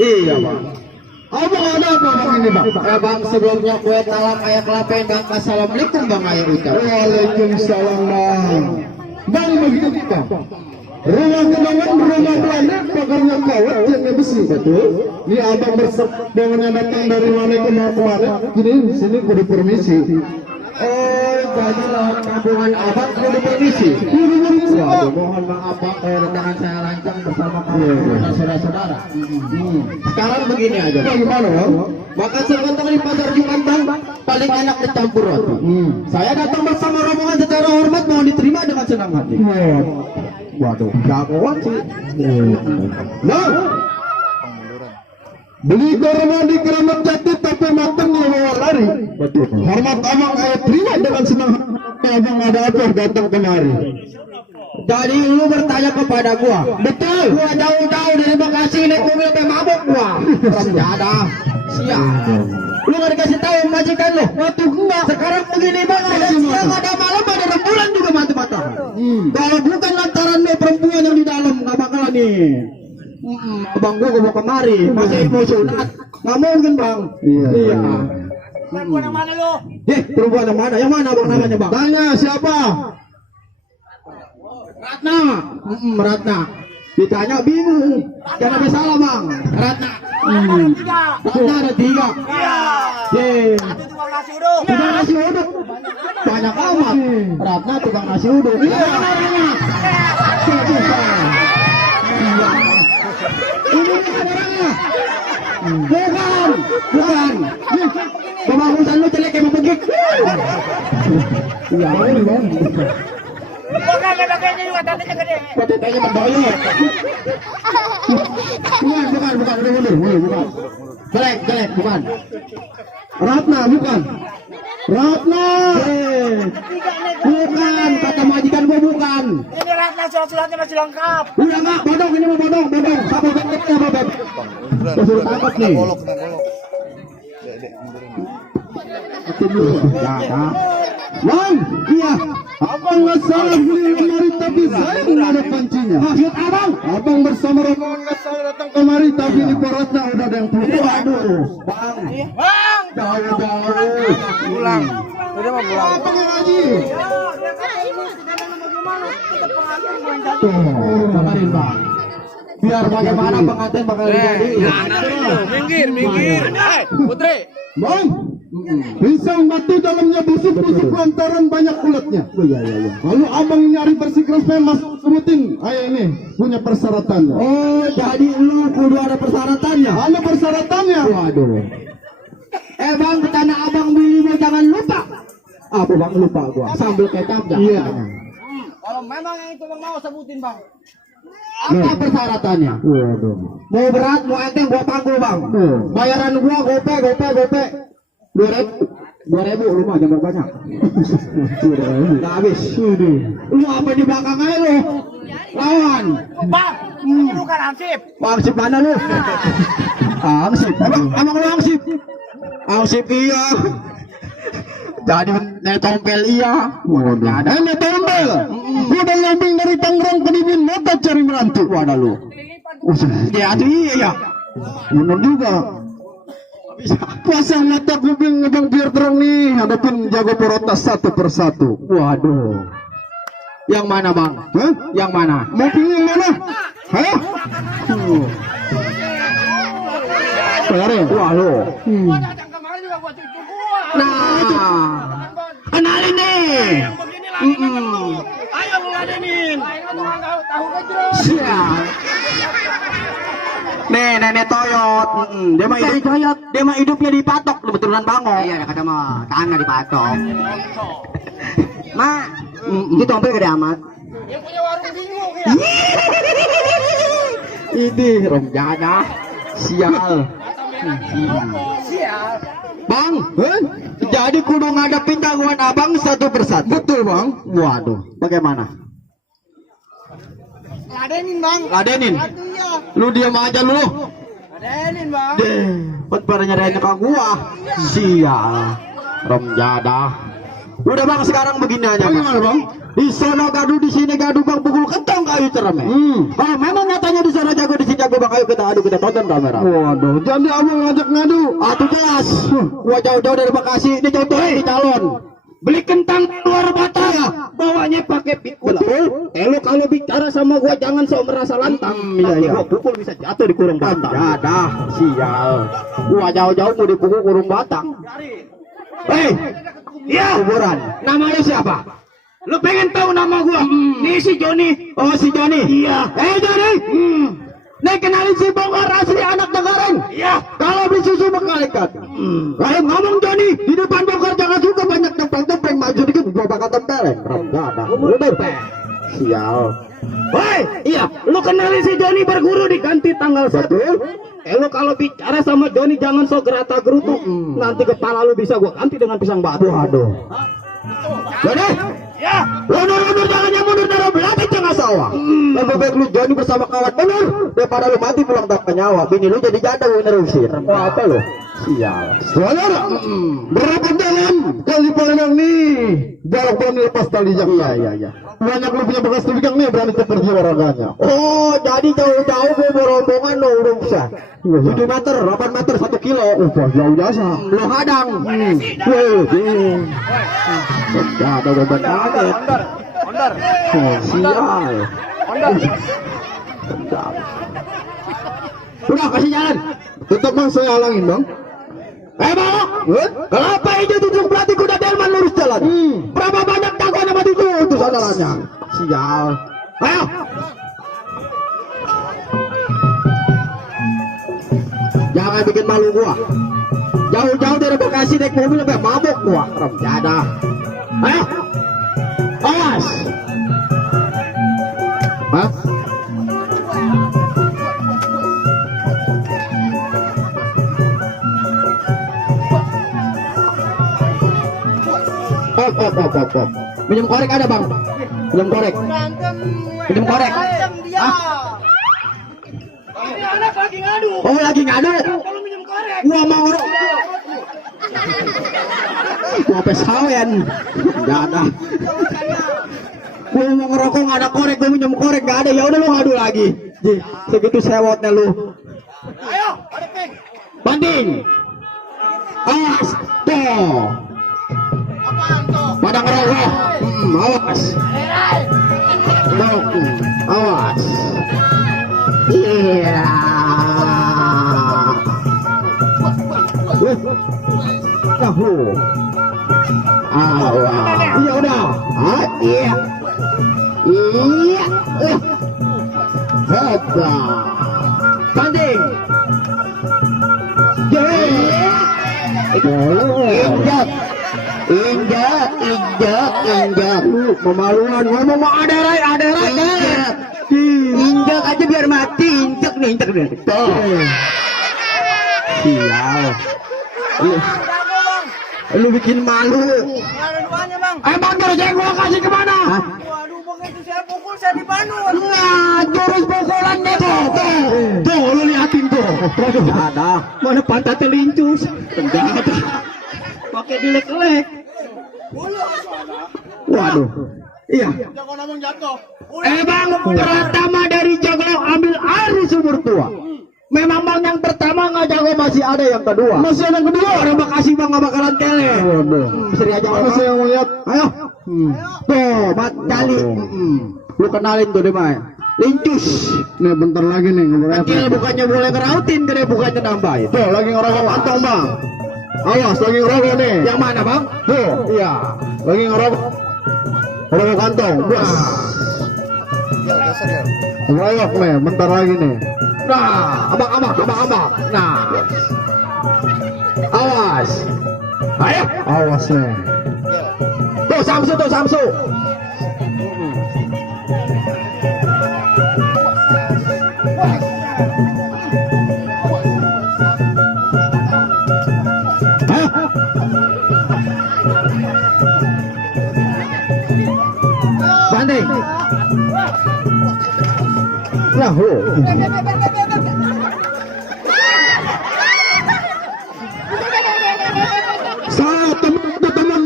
Iya bang. Abang ada apa bang ini bang? Bang sebelumnya kue talam ayah kelapen bang. Assalamualaikum bang ayah ucap. Waalaikumsalam bang. Bang begini bang. Rumah kenangan rumah Belanda pagarnya kawat yang besi betul. Ini abang bangunnya datang dari mana ke mana? Jadi di sini kudu permisi. Oh jadi lahan tabungan abang kudu permisi. Waduh mohon maaf bang kalau redakan saya lancang bersama kawan saudara-saudara. Sekarang begini aja. Bagaimana bang? Makan selontong di pasar Jumat bang, paling enak dicampur roti. Saya datang bersama rombongan secara hormat mohon diterima dengan senang hati. Waduh, jagoan sih. Nah, beli korma di Keramat Jati tapi matang dia bawa lari. Betul. Hormat abang saya terima dengan senang hati. Abang ada apa datang kemari? Jadi lu bertanya kepada gua. Betul. Gua jauh-jauh dari Bekasi naik mobil sampai mabuk gua. Ada. Siap. Lu nggak dikasih tahu majikan lu. Waktu gua sekarang begini bang, ada siang, ada malam, ada rembulan juga mata-mata. Kalau bukan lantaran lu perempuan yang di dalam nggak bakalan nih. Abang gua mau kemari, masih mau sunat. Nggak mungkin bang. Iya. Perempuan yang mana lu? Perempuan yang mana? Yang mana bang namanya bang? Tanya siapa? Ratna. Ratna. Ditanya bingung. Jangan sampai salah bang. Ratna. Ratna ada 3. Iya. Tukang nasi uduk. Tukang nasi uduk. Banyak amat. Ratna tukang nasi uduk. Iya. Ini bukan orangnya. Bukan. Pembangunan lu jelek emang begitu. Iya, ini bang. Pakai juga tandanya gede. Tandanya mendoyok. Bukan, udah mundur, bukan. Jelek, bukan. Ratna, bukan. Ratna. Bukan, kata majikan gua bukan. Ini Ratna surat-suratnya masih lengkap. Udah enggak, bodong ini mau bodong. Siapa bodongnya, Bapak? Suruh tangkap nih. Bang, iya. Abang nggak salah beli lemari tapi saya nggak ada pancinya. Maksud abang? Abang bersama rombongan nggak salah datang kemari tapi di Ratna udah ada yang pulang. Aduh, bang. Jauh. Pulang. Udah mau pulang. Abang yang ngaji. Kemarin bang. Biar bagaimana pengantin bakal jadi. Minggir. Putri. Bang, pisang batu dalamnya busuk-busuk lantaran banyak ulatnya. Iya. Lalu abang nyari bersikeras masuk sebutin. Ayo ini punya persyaratannya. Oh, jadi lu kudu ada persyaratannya. Ada persyaratannya. Waduh. Bang, tanah abang beli mau jangan lupa. Apa bang lupa gua? Sambal kecap jangan. Iya. Kalau memang yang itu bang mau sebutin bang. Apa persyaratannya? Waduh. Mau berat, mau enteng, gua panggul bang. Bayaran gua gope. 2.000 lu mah jangan banyak. Udah habis. Lu apa di belakang aja lu? Lawan. Bang, ini bukan ansip. Angsip mana lu? Angsip. Emang lu angsip? Angsip iya. Jadi netompel iya. Ada netompel. Udah lambing dari Tangerang ke Dibin mata cari menantu. Wadah lu. Ya tuh iya. Benar juga. Pasang mata kuping ngebang biar terang nih. Hadapin jago porotas satu persatu. Waduh. Yang mana bang? Hah? Yang mana? Mau pilih yang mana? Hah? Kemarin. Wah lu. Datang kemarin juga buat cucu gua. Nah. Kenalin nih. Begini lagi lu. Ayo lu ladenin. Tahu gejrot. Siap. Nih nenek Toyot. Dia mah hidupnya dipatok kebetulan bangong. Iya kata mah tangan dipatok. Ma, itu tompel gede amat. Dia punya warung bingung ya. Ini Romjana. Sial. Sial. Bang, jadi kudu ngadepin gangguan abang satu persatu. Betul bang. Waduh, bagaimana? Ladenin bang. Ladenin. Aduh ya. Lu diam aja lu. Ladenin bang. Buat pada nyerahin ke gua. Sial. Romjada. Udah bang sekarang begini aja bang. Bagaimana bang? Di sana gaduh, di sini gaduh bang, pukul kentong kayu rame. Oh, memang nyatanya di sana jago, di sini jago, bang. Ayo kita adu, kita tonton rame-rame. Waduh, jadi abang ngajak ngadu. Atuh jelas. Gua jauh-jauh dari Bekasi, ini jauh-jauh di calon. Beli kentang luar batang, bawanya pakai pikul. Betul. Lu kalau bicara sama gua jangan sok merasa lantang. Iya, Nanti iya. gua pukul bisa jatuh di kurung batang. Ya dah, sial. Gua jauh-jauh mau dipukul kurung batang. Hei, ya, Kuburan. nama lu siapa? Lu pengen tahu nama gua? Nih si Joni. Oh, si Joni. Iya. Joni. Nih kenalin si Bongkar asli anak Negaren. Iya. Kalau beli susu berkali-kali. Kalau ngomong Joni di depan Bongkar jangan suka banyak tempeng-tempeng, maju dikit gua bakal tempelin. Udah. Sial. Woi, iya, lu kenalin si Joni berguru diganti tanggal 1. Lu kalau bicara sama Joni jangan sok gerata gerutu. Nanti kepala lu bisa gua ganti dengan pisang batu. Waduh. Joni, Ya. mundur jangan yang mundur dari belakang tengah sawah. Lebih baik lu Joni bersama kawan mundur daripada lu mati pulang tanpa nyawa. Bini lu jadi janda lu nerusin. Wah, apa lu? Sial. Saudara, berapa dalam kali pandang nih? Jarak berani lepas tali jam. Iya. Banyak lu punya bekas tebikang nih berani seperti olahraganya. Oh, jadi jauh-jauh gue berombongan lo udah bisa. 7 meter, 8 meter, 1 kilo. Jauh jasa. Lo hadang. Ya, ada beban kaget. Ondar. Sial. Udah kasih jalan. Tetap bang saya halangin bang. Bang. Kenapa itu tujuh berarti kuda delman lurus jalan? Berapa banyak jagoan sama itu saudaranya? Sial. Ayo. Jangan bikin malu gua. Jauh-jauh dari Bekasi naik mobil sampai mabuk gua. Rem jadah. Ayo. Awas. Hah? Op. Minum korek ada bang? Minum korek. Minum korek. Hah? Ini anak lagi ngadu. Oh lagi ngadu. Kalau minum korek. Gua mau ngerok. Gua pesawen. Gak ada. Gua mau ngerokok nggak ada korek, gua minum korek nggak ada. Ya udah lu ngadu lagi. Segitu sewotnya lu. Ayo, balikin. Banding. Awas. Tuh. Pada ngerokok. Awas. Awas. Iya. Tahu. Awas. Iya udah. Iya. Iya. Hebat. Banding. Injak. Lu pemaluan ngomong mau ada rai. Injak aja biar mati. Injak nih. Sial. Lu bikin malu. Ada duanya, Bang. Emang terus yang gua kasih kemana? Waduh, begitu saya pukul saya dibanun. Nah, jurus pukulannya tuh. Tuh, lu liatin tuh. Waduh, ada. Mana pantatnya lincus. Enggak ada. Pakai dilek-lek. Waduh. Iya. Jangan ngomong jatuh. Emang pertama dari jago ambil air di sumur tua. Memang bang yang pertama nggak jago, masih ada yang kedua. Masih ada yang kedua. Orang Bekasi bang nggak bakalan tele. Waduh. Seri aja Mana saya mau lihat? Ayo. Tuh, Mat Jali. Lu kenalin tuh deh, Mai. Lincus. Nih bentar lagi nih Kecil bukannya boleh ngerautin, gede bukannya nambahin. Tuh lagi ngerokok kantong bang. Awas lagi ngerokok nih. Yang mana bang? Tuh. Iya. Lagi ngerokok. Ngerokok kantong. Bos. Ngerokok nih. Bentar lagi nih. Nah, abang. Nah. Awas. Ayo. Awas nih. Tuh Samsu. Banding. Lah, Saya teman-teman.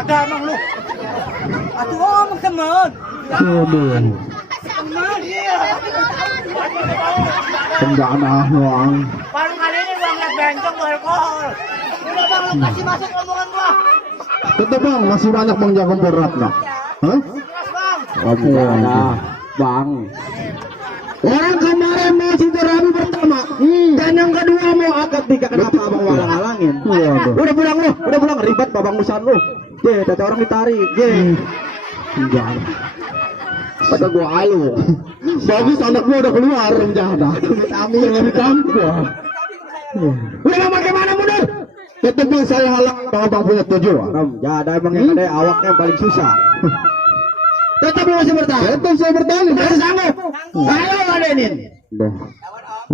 ada emang lu. Atuh ngomong temen. Temen. Temen iya. Pendana doang. Baru kali ini gua ngeliat bencong alkohol. Udah bang lu kasih masuk omongan gua. Tetep bang, masih banyak bang jago beratna. Hah? Keras bang. Ada, bang. Orang kemarin mau silaturahmi pertama, dan yang kedua mau akad nikah, kenapa abang walang-walangin? Waduh. Udah pulang ribet babang musan lu. Ye, tata orang ditarik, ye. Jangan. Pada gua alu. Bagus anak gua udah keluar penjara. Amin. Amit gua. Udah lama gimana mundur? Tetep bang saya halang kalau bang punya tujuan. Jada emang yang ada awaknya yang paling susah. Tetap lu masih bertahan. Tetep saya bertanya. Masih sanggup. Ayo ladenin. Dah.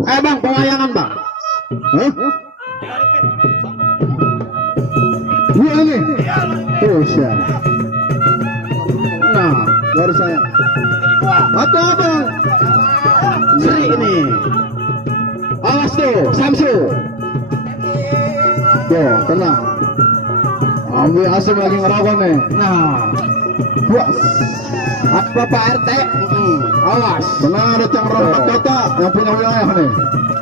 Eh bang, pewayangan bang. Hah? Gua ini. Oh siap. Nah, baru saya. Atau abang. Seri ini. Awas tuh, Samsu. Tuh, tenang. Ambil asam lagi ngerawan nih. Nah, Puas. apa Pak RT? Awas. Tenang, ada yang merawat data yang punya wilayah nih.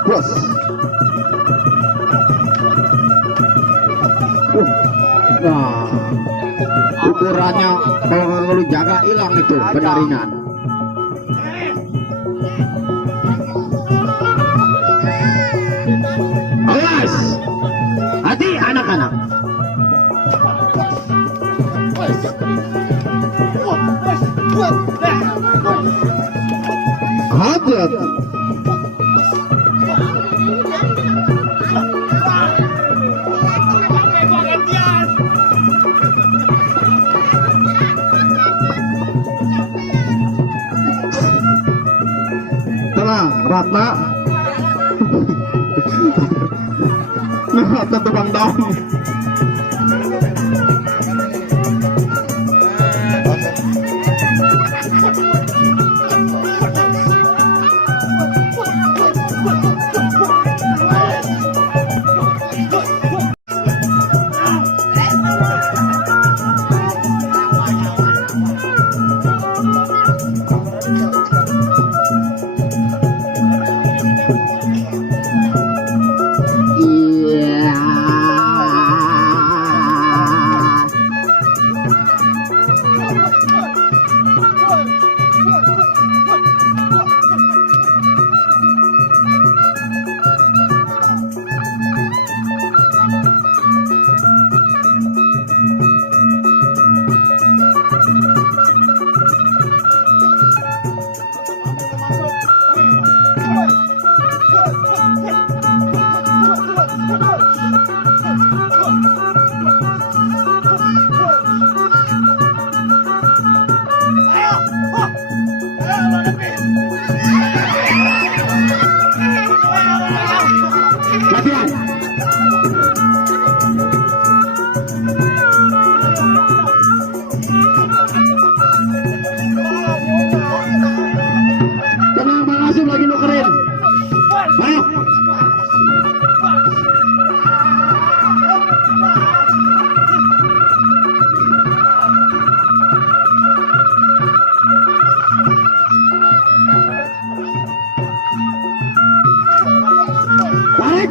Puas. Nah, ukurannya kalau lu jaga hilang itu penyaringan. Awas, hati anak-anak. Hati-hati. Tenang, Ratna. Nah, Ratna tukang daun. Tenang, Bang Asim lagi nukerin. Ayo. Tarik.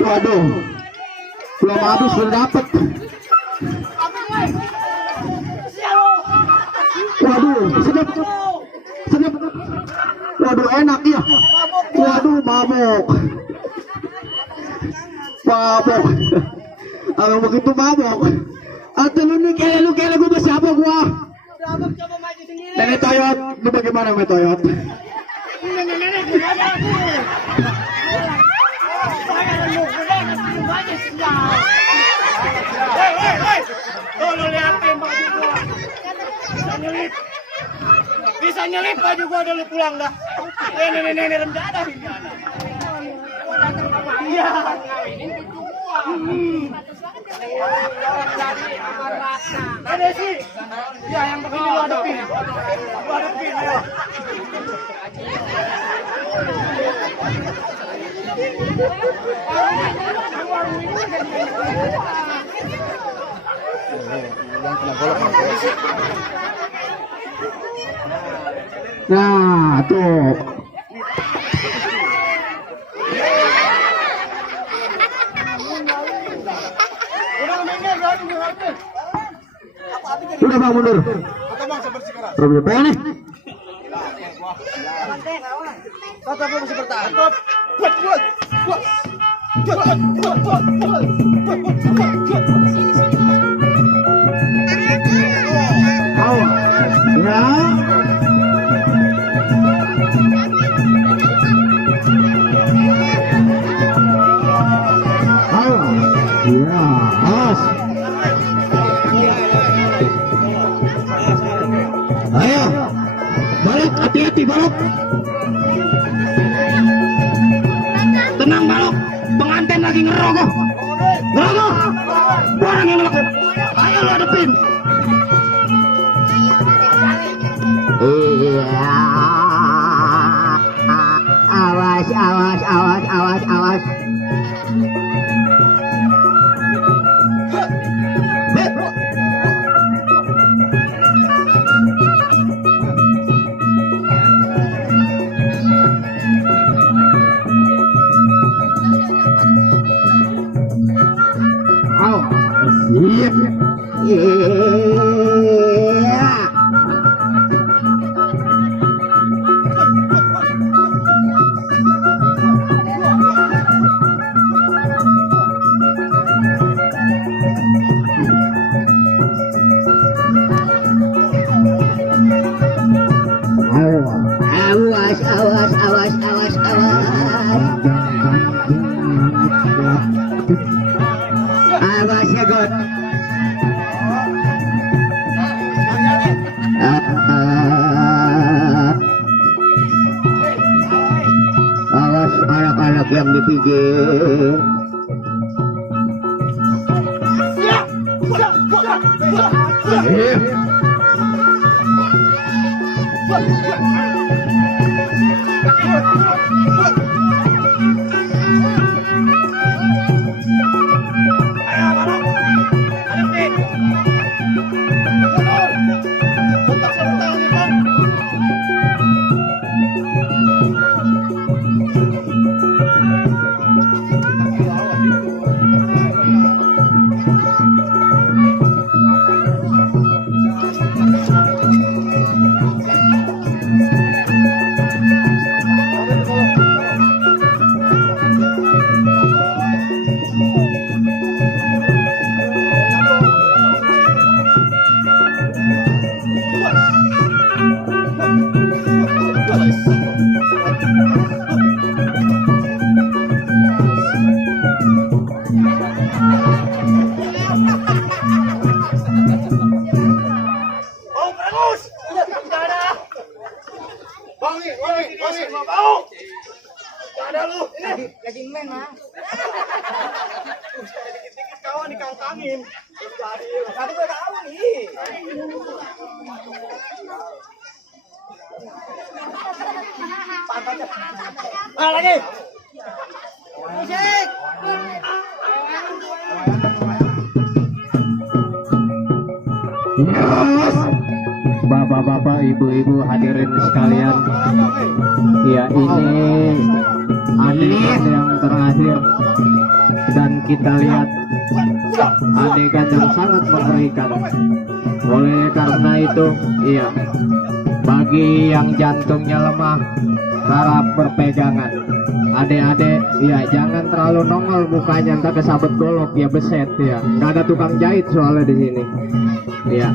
Waduh, belum habis sudah dapat. Waduh, sedap, sedap. Waduh, enak ya. Waduh, mabok, mabok. Abang begitu mabok. Atau lu nih kayak gue masih apa gua? Nenek Toyot, lu bagaimana Nenek Toyot? Tolong liatin baju gua. Bisa nyelip. Bisa nyelip baju gua dulu pulang dah. Ini rendah ini. Iya. Ada sih. Ya yang begini lu hadapin. Lu hadapin ya. Nah, tuh. Udah bang mundur. Belum apa nih? Kata belum masih bertahan. Ayo, balik, hati-hati balik. Tenang balik, pengantin lagi ngerogoh. Ngerogoh, orang yang ngelakuk. Ayo lo hadapin. Iya, awas, awas, awas, awas, awas. Awas, awas, awas, awas, awas. Awas ya God. Awas anak-anak yang di pinggir. Lagi main mah. Dikit-dikit kawan dikangkangin. Tapi gue tahu nih. Lagi. Musik. Bapak-bapak, ibu-ibu hadirin sekalian. Ya, ini adegan yang terakhir dan kita lihat adegan yang sangat mengerikan. Oleh karena itu, iya, bagi yang jantungnya lemah, harap berpegangan. Adik-adik, ya jangan terlalu nongol mukanya, entah kesabet golok ya, beset ya. Nggak ada tukang jahit soalnya di sini. Ya.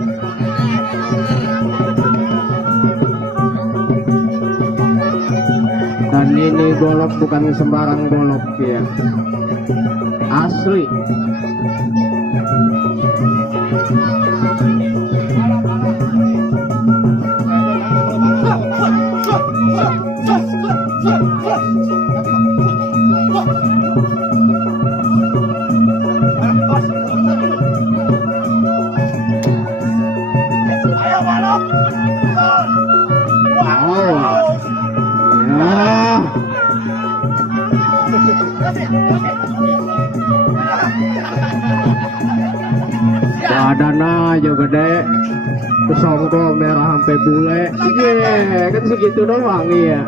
Dan ini golok bukan sembarang golok ya. Asli. Badan aja gede, kesongkol merah sampai bule. Iya, kan segitu doang iya.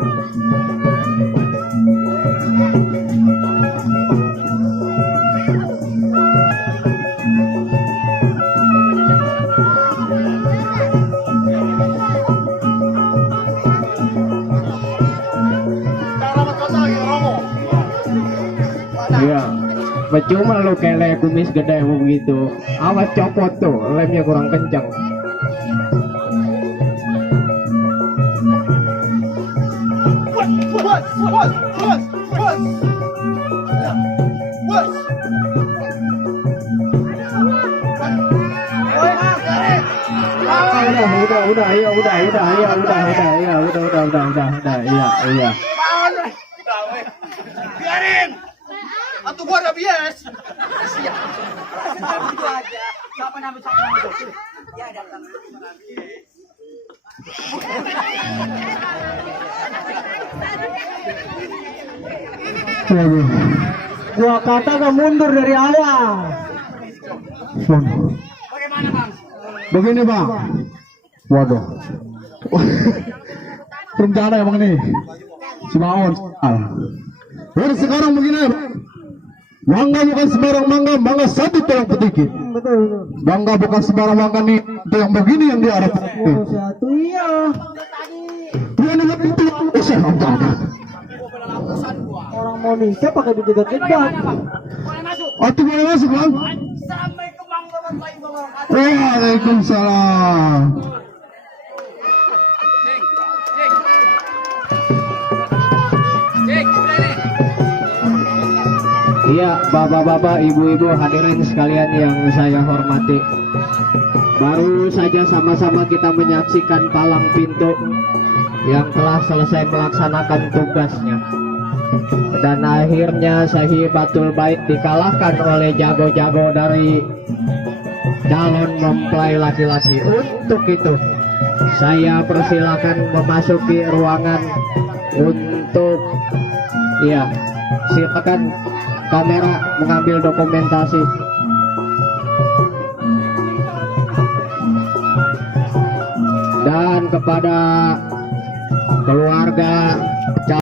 Iya, percuma lu kayak kumis gede mau begitu. Awas copot tuh, lemnya kurang kencang. Udah, iya, iya. Biarin. Atau gua udah bias. Siap. Itu aja. Siapa nama itu? Ya datang. Gua kata gak mundur dari awal. Bagaimana, Bang? Begini bang, waduh, rencana emang nih, si Maon. Jadi sekarang begini, mangga bukan sembarang mangga, mangga satu tulang pedikit. Mangga bukan sembarang mangga nih, yang begini yang diarah. Satu iya. Dia nih itu, saya nggak. Orang mau nikah pakai dijegat-jegat. Atuh boleh masuk bang. Assalamualaikum warahmatullahi wabarakatuh. Waalaikumsalam. Iya, bapak-bapak, ibu-ibu, hadirin sekalian yang saya hormati. Baru saja sama-sama kita menyaksikan palang pintu yang telah selesai melaksanakan tugasnya. Dan akhirnya Sahibatul Bait dikalahkan oleh jago-jago dari calon mempelai laki-laki. Untuk itu, saya persilakan memasuki ruangan untuk, ya, silakan kamera mengambil dokumentasi. Dan kepada keluarga